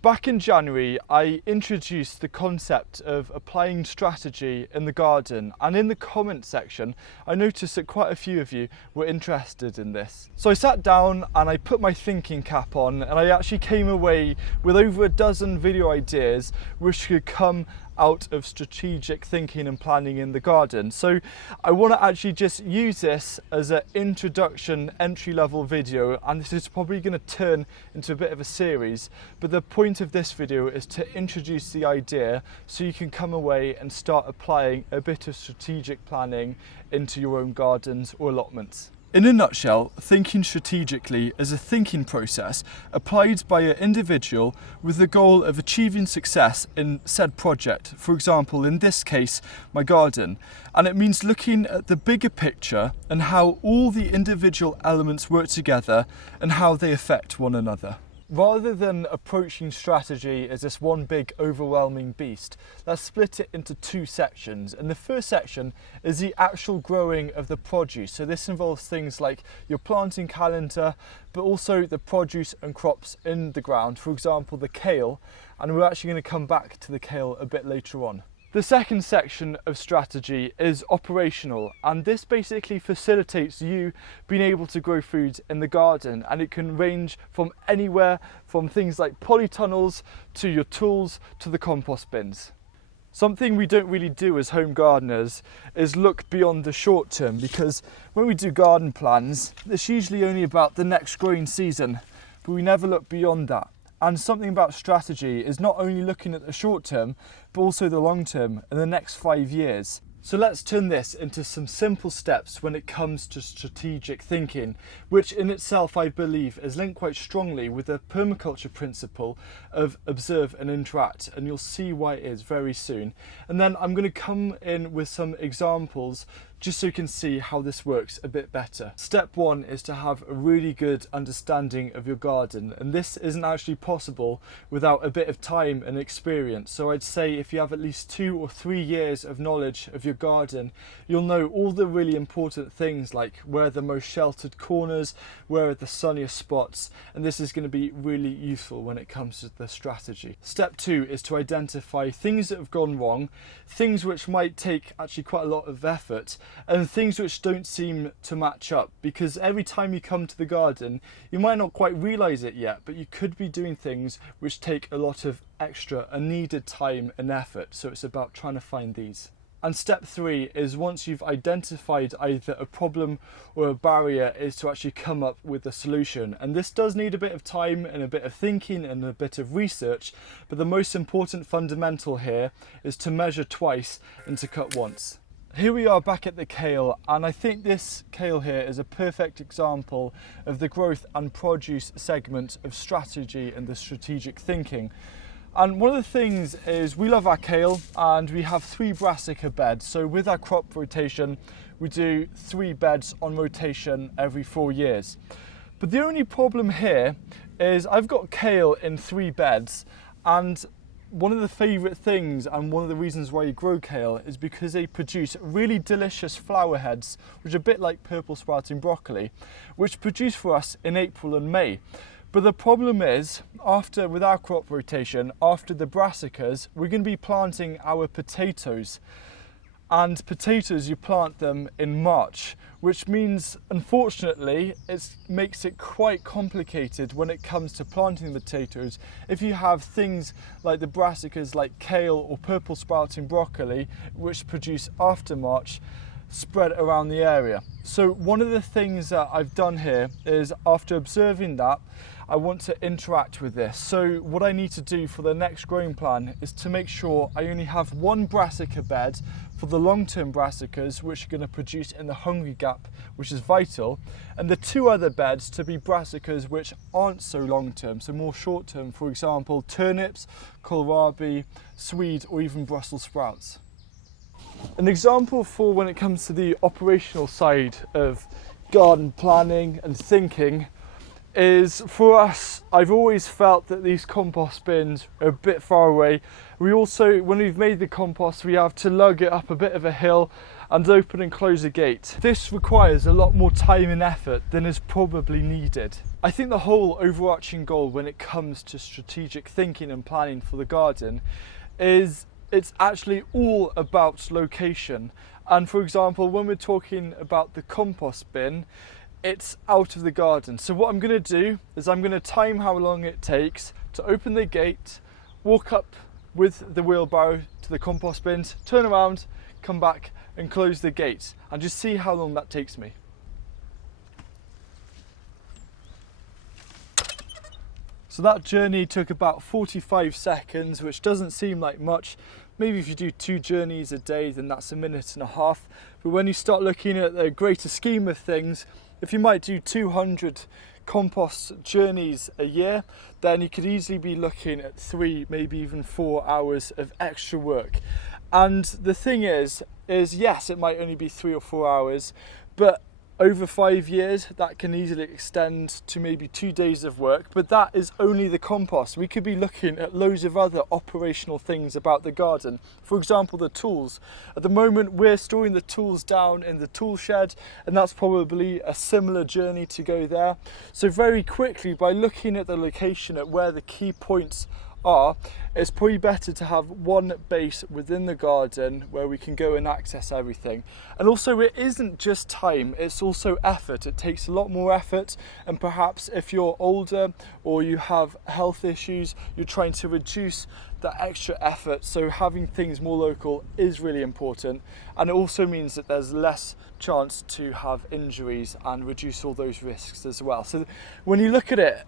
Back in January, I introduced the concept of applying strategy in the garden, and in the comment section, I noticed that quite a few of you were interested in this. So I sat down and I put my thinking cap on, and I actually came away with over a dozen video ideas which could come out of strategic thinking and planning in the garden. So I want to actually just use this as an introduction entry-level video, and this is probably going to turn into a bit of a series, but the point of this video is to introduce the idea so you can come away and start applying a bit of strategic planning into your own gardens or allotments. In a nutshell, thinking strategically is a thinking process applied by an individual with the goal of achieving success in said project, for example in this case my garden, and it means looking at the bigger picture and how all the individual elements work together and how they affect one another. Rather than approaching strategy as this one big overwhelming beast, let's split it into two sections. And the first section is the actual growing of the produce. So this involves things like your planting calendar, but also the produce and crops in the ground, for example the kale, and we're actually going to come back to the kale a bit later on. The second section of strategy is operational, and this basically facilitates you being able to grow food in the garden, and it can range from anywhere from things like polytunnels to your tools to the compost bins. Something we don't really do as home gardeners is look beyond the short term, because when we do garden plans, it's usually only about the next growing season, but we never look beyond that. And something about strategy is not only looking at the short term, but also the long term in the next 5 years. So let's turn this into some simple steps when it comes to strategic thinking, which in itself I believe is linked quite strongly with the permaculture principle of observe and interact, and you'll see why it is very soon. And then I'm going to come in with some examples just so you can see how this works a bit better. Step one is to have a really good understanding of your garden, and this isn't actually possible without a bit of time and experience. So I'd say if you have at least 2 or 3 years of knowledge of your garden, you'll know all the really important things like where are the most sheltered corners, where are the sunniest spots, and this is going to be really useful when it comes to the strategy. Step two is to identify things that have gone wrong, things which might take actually quite a lot of effort, and things which don't seem to match up, because every time you come to the garden you might not quite realize it yet, but you could be doing things which take a lot of extra unneeded time and effort, so it's about trying to find these. And step three is, once you've identified either a problem or a barrier, is to actually come up with a solution. And this does need a bit of time and a bit of thinking and a bit of research, but the most important fundamental here is to measure twice and to cut once. Here we are back at the kale, and I think this kale here is a perfect example of the growth and produce segment of strategy and the strategic thinking. And one of the things is we love our kale, and we have 3 brassica beds. So with our crop rotation, we do 3 beds on rotation every 4 years. But the only problem here is I've got kale in 3 beds, and one of the favourite things and one of the reasons why you grow kale is because they produce really delicious flower heads, which are a bit like purple sprouting broccoli, which produce for us in April and May. But the problem is, with our crop rotation, after the brassicas, we're going to be planting our potatoes. And potatoes, you plant them in March, which means, unfortunately, it makes it quite complicated when it comes to planting potatoes if you have things like the brassicas like kale or purple sprouting broccoli, which produce after March, spread around the area. So one of the things that I've done here is, after observing that, I want to interact with this. So what I need to do for the next growing plan is to make sure I only have 1 brassica bed for the long-term brassicas, which are going to produce in the hungry gap, which is vital, and the 2 other beds to be brassicas which aren't so long-term, so more short-term, for example turnips, kohlrabi, swede, or even Brussels sprouts. An example for when it comes to the operational side of garden planning and thinking is, for us, I've always felt that these compost bins are a bit far away. We also, when we've made the compost, we have to lug it up a bit of a hill, and open and close a gate. This requires a lot more time and effort than is probably needed. I think the whole overarching goal when it comes to strategic thinking and planning for the garden is it's actually all about location. And for example, when we're talking about the compost bin, it's out of the garden. So what I'm going to do is I'm going to time how long it takes to open the gate, walk up with the wheelbarrow to the compost bins, turn around, come back and close the gate, and just see how long that takes me. So that journey took about 45 seconds, which doesn't seem like much. Maybe if you do 2 journeys a day, then that's 1.5 minutes. But when you start looking at the greater scheme of things, if you might do 200 compost journeys a year, then you could easily be looking at 3, maybe even 4 hours of extra work. And the thing is yes, it might only be 3 or 4 hours, but over 5 years, that can easily extend to maybe 2 days of work, but that is only the compost. We could be looking at loads of other operational things about the garden. For example, the tools. At the moment, we're storing the tools down in the tool shed, and that's probably a similar journey to go there. So very quickly, by looking at the location, at where the key points are, it's probably better to have one base within the garden where we can go and access everything. And also, it isn't just time, it's also effort. It takes a lot more effort, and perhaps if you're older or you have health issues, you're trying to reduce that extra effort. So having things more local is really important, and it also means that there's less chance to have injuries and reduce all those risks as well. So when you look at it,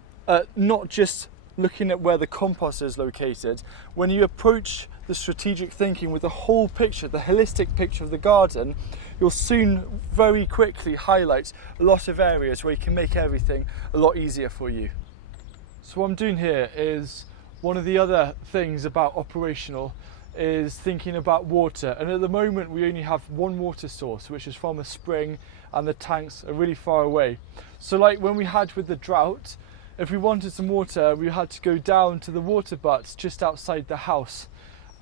not just looking at where the compost is located, when you approach the strategic thinking with the whole picture, the holistic picture of the garden, you'll soon very quickly highlight a lot of areas where you can make everything a lot easier for you. So what I'm doing here is, one of the other things about operational is thinking about water, and at the moment we only have one water source, which is from a spring, and the tanks are really far away. So like when we had with the drought, if we wanted some water, we had to go down to the water butts just outside the house.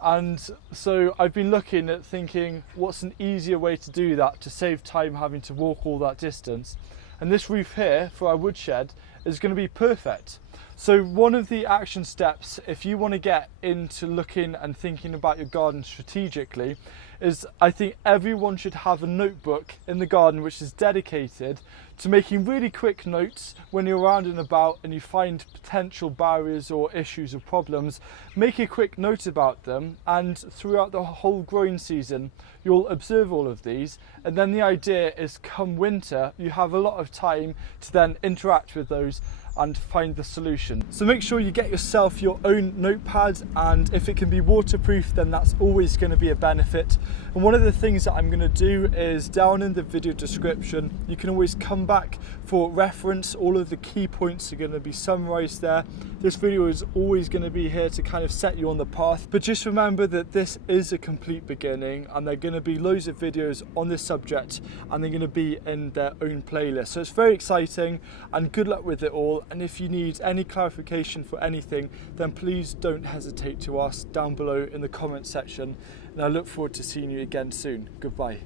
And so I've been looking at thinking, what's an easier way to do that to save time having to walk all that distance? And this roof here for our woodshed is going to be perfect. So one of the action steps, if you want to get into looking and thinking about your garden strategically, is I think everyone should have a notebook in the garden which is dedicated to making really quick notes when you're around and about and you find potential barriers or issues or problems. Make a quick note about them, and throughout the whole growing season you'll observe all of these, and then the idea is come winter you have a lot of time to then interact with those and find the solution. So make sure you get yourself your own notepad, and if it can be waterproof then that's always going to be a benefit. And one of the things that I'm going to do is down in the video description you can always come back for reference. All of the key points are going to be summarized there. This video is always going to be here to kind of set you on the path, but just remember that this is a complete beginning, and there are going to be loads of videos on this subject, and they're going to be in their own playlist. So it's very exciting, and good luck with it all. And if you need any clarification for anything, then please don't hesitate to ask down below in the comment section, and I look forward to seeing you again soon. Goodbye.